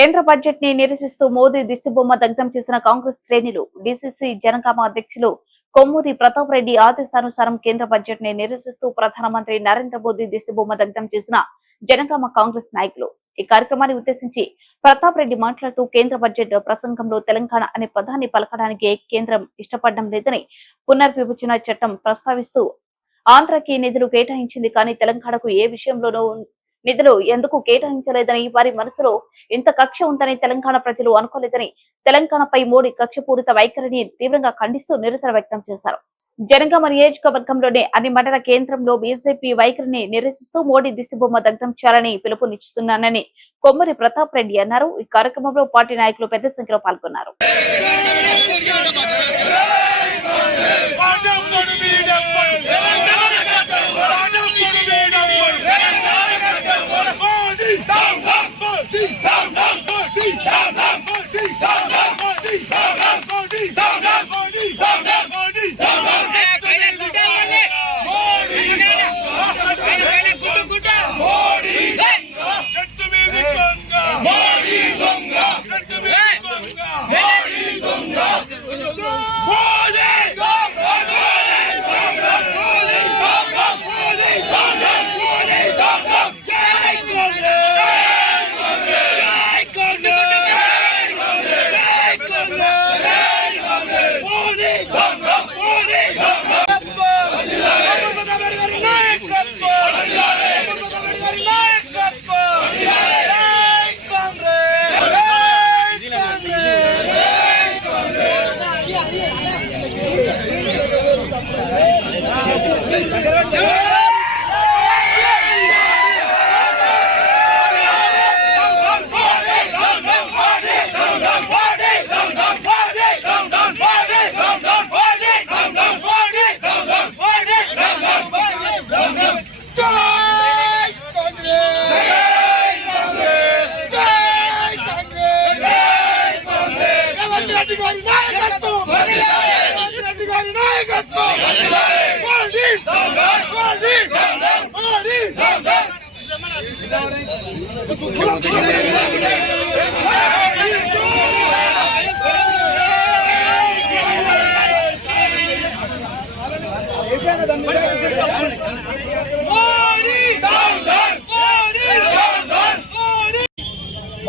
కేంద్ర బడ్జెట్ ని నిరసిస్తూ మోదీ దిష్టిబొమ్మ దగ్ధం చేసిన కాంగ్రెస్ శ్రేణులు డీసీసీ జనగామ అధ్యక్షులు కొమ్మూరి ప్రతాప్ రెడ్డి ఆదేశానుసారం కేంద్ర బడ్జెట్ ని నిరసిస్తూ ప్రధానమంత్రి నరేంద్ర మోదీ దిష్టిబొమ్మ దగ్ధం చేసిన జనగామ కాంగ్రెస్ నాయకులు. ఈ కార్యక్రమాన్ని ఉద్దేశించి ప్రతాప్ రెడ్డి మాట్లాడుతూ కేంద్ర బడ్జెట్ ప్రసంగంలో తెలంగాణ అనే పదాన్ని పలకడానికి కేంద్రం ఇష్టపడడం లేదని, పునర్విభజన చట్టం ప్రస్తావిస్తూ ఆంధ్రకి నిధులు కేటాయించింది కానీ తెలంగాణకు ఏ విషయంలోనూ నిధులు ఎందుకు కేటాయించలేదని, వారి మనసులో ఇంత కక్ష ఉందని తెలంగాణ ప్రజలు అనుకోలేదని, తెలంగాణపై మోడీ కక్షపూరిత వైఖరిని తీవ్రంగా ఖండిస్తూ నిరసన వ్యక్తం చేశారు. జనగామ నియోజకవర్గంలోని అన్ని మండల కేంద్రంలో బీజేపీ వైఖరిని నిరసిస్తూ మోడీ దిష్టిబొమ్మ దగ్ధం చేయాలని పిలుపునిస్తున్నానని కొమ్మూరి ప్రతాప్ రెడ్డి అన్నారు. ఈ కార్యక్రమంలో పార్టీ నాయకులు పెద్ద సంఖ్యలో పాల్గొన్నారు.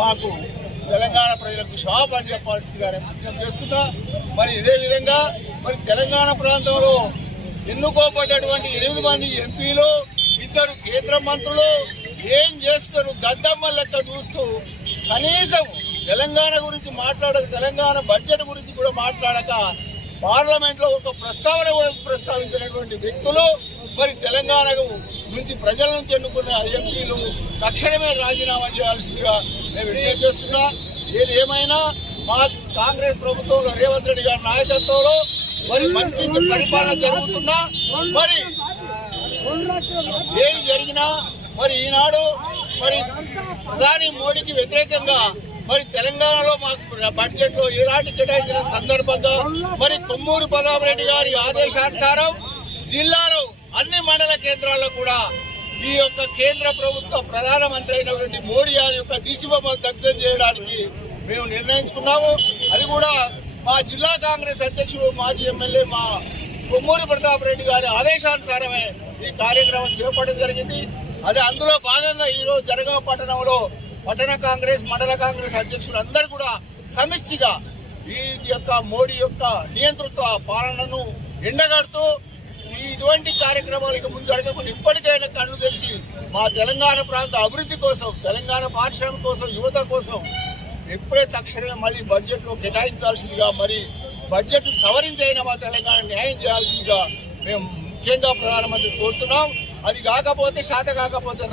మాకు తెలంగాణ ప్రజలకు క్షమాపణ చెప్పాల్సిందిగా విజ్ఞప్తి చేస్తున్నా. మరి ఇదే విధంగా మరి తెలంగాణ ప్రాంతంలో ఎన్నుకోబడ్డటువంటి 8 మంది ఎంపీలు, 2 కేంద్ర మంత్రులు ఏం చేస్తారు గద్దమ్మ లెక్క చూస్తూ కనీసం తెలంగాణ గురించి మాట్లాడక, తెలంగాణ బడ్జెట్ గురించి కూడా మాట్లాడక పార్లమెంట్ లో ఒక ప్రస్తావన కూడా ప్రస్తావించినటువంటి వ్యక్తులు మరి తెలంగాణ నుంచి ప్రజల నుంచి ఎన్నుకున్న ఎంపీలు తక్షణమే రాజీనామా చేయాల్సిందిగా మేము విజ్ఞప్తి చేస్తున్నా. ఏది ఏమైనా మా కాంగ్రెస్ ప్రభుత్వంలో రేవంత్ రెడ్డి గారి నాయకత్వంలో మరి మంచి పరిపాలన జరుగుతున్నా, మరి ఏది జరిగినా మరి ఈనాడు మరి ప్రధాని మోడీకి వ్యతిరేకంగా మరి తెలంగాణలో మాకు బడ్జెట్ లో ఈనాటి కేటాయించిన సందర్భంగా మరి కొమ్మూరి ప్రతాప్ రెడ్డి గారి ఆదేశానుసారం జిల్లాలో అన్ని మండల కేంద్రాల్లో కూడా ఈ యొక్క కేంద్ర ప్రభుత్వ ప్రధానమంత్రి అయినటువంటి మోడీ గారి యొక్క దిష్టిబొమ్మ దగ్ధం చేయడానికి మేము నిర్ణయించుకున్నాము. అది కూడా మా జిల్లా కాంగ్రెస్ అధ్యక్షుడు మాజీ ఎమ్మెల్యే మా కొమ్మూరి ప్రతాప్ రెడ్డి గారి ఆదేశానుసారమే ఈ కార్యక్రమం చేపట్టడం జరిగింది. అది అందులో భాగంగా ఈ రోజు జనగామ పట్టణంలో పట్టణ కాంగ్రెస్, మండల కాంగ్రెస్ అధ్యక్షులు అందరూ కూడా సమిష్టిగా ఈ యొక్క మోడీ యొక్క నియంతృత్వ పాలనను ఎండగడుతూ ఇటువంటి కార్యక్రమాలు ఇక ముందు జరగకుండా ఇప్పటికైనా కళ్ళు తెరిచి మా తెలంగాణ ప్రాంత అభివృద్ధి కోసం, తెలంగాణ పారిశ్రామిక కోసం, యువత కోసం ఎప్పుడే తక్షణమే మళ్ళీ బడ్జెట్ లో కేటాయించాల్సిందిగా, మరి బడ్జెట్ సవరించైనా మా తెలంగాణ న్యాయం చేయాల్సిందిగా మేము ముఖ్యంగా ప్రధానమంత్రి కోరుతున్నాం. అది కాకపోతే శాత కాకపోతే